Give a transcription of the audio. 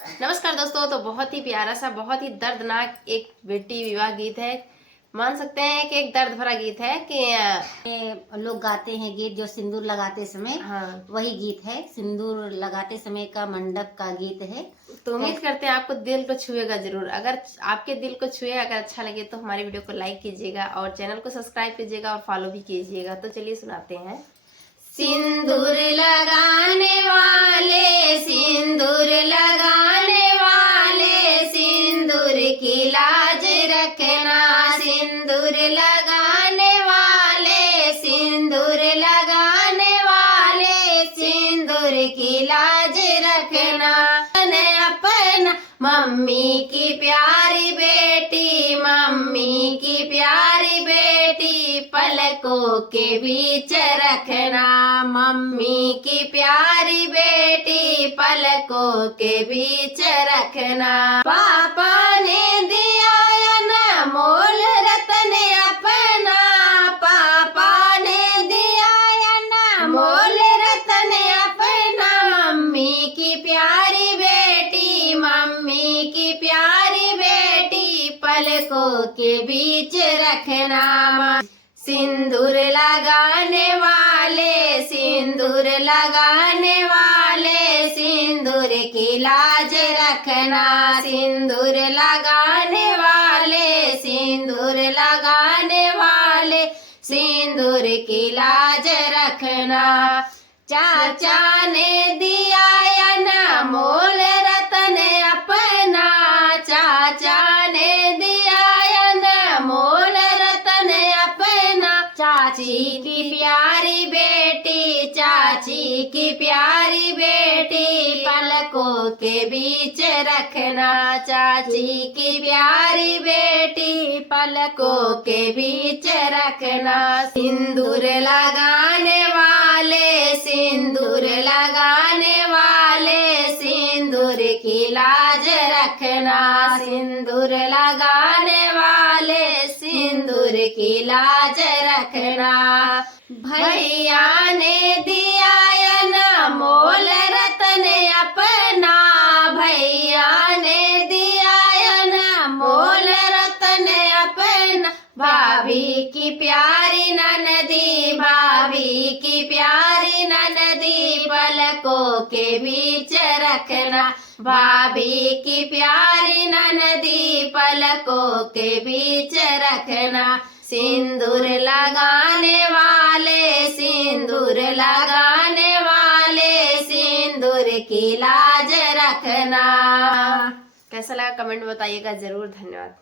नमस्कार दोस्तों। तो बहुत ही प्यारा सा, बहुत ही दर्दनाक एक बेटी विवाह गीत है। मान सकते हैं कि एक दर्द भरा गीत है कि लोग गाते हैं गीत जो सिंदूर लगाते समय। हाँ, वही गीत है, सिंदूर लगाते समय का मंडप का गीत है। तो उम्मीद करते हैं आपको दिल को छुएगा जरूर। अगर आपके दिल को छुए, अगर अच्छा लगे तो हमारी वीडियो को लाइक कीजिएगा और चैनल को सब्सक्राइब कीजिएगा और फॉलो भी कीजिएगा। तो चलिए सुनाते हैं। सिंदूर लगाने वाले, सिंदूर लगाने वाले, सिंदूर की लाज रखना। सिंदूर लगाने वाले, सिंदूर लगाने वाले, सिंदूर की लाज रखना। अपना मम्मी की प्यारी बेटी, मम्मी की प्यारी बेटी पलकों के बीच रखना। मम्मी की प्यारी बेटी पलकों के बीच रखना। पापा ने दिया अनमोल रतन अपना, पापा ने दिया अनमोल रतन अपना। मम्मी की प्यारी बेटी, मम्मी की प्यारी बेटी पलकों के बीच रखना। सिंदूर लगाने वाले, सिंदूर लगाने वाले, सिंदूर की लाज रखना। सिंदूर लगाने वाले, सिंदूर लगाने वाले, सिंदूर की लाज रखना। चाचा ने दिया अनमोल रतन अपना, चाचा ने दिया अनमोल रतन अपना। चाची की प्यारी बेटी, चाची की प्यारी बेटी पलकों के बीच रखना। चाची की प्यारी बेटी पलकों के बीच रखना। सिंदूर लगाने वाले, सिंदूर लगाने वाले, सिंदूर की लाज रखना। सिंदूर लगाने वाले, सिंदूर की लाज रखना। भैया ने दिया अनमोल रतन अपना, भैया ने दिया अनमोल रतन अपना। भाभी की प्यारी ननदी, भाभी की प्यारी ननदी पलकों के बीच रखना। भाभी की प्यारी ननदी पलकों के बीच रखना। सिंदूर लगाने वाले, सिंदूर लगाने वाले, सिंदूर की लाज रखना। कैसा लगा कमेंट में बताइएगा जरूर। धन्यवाद।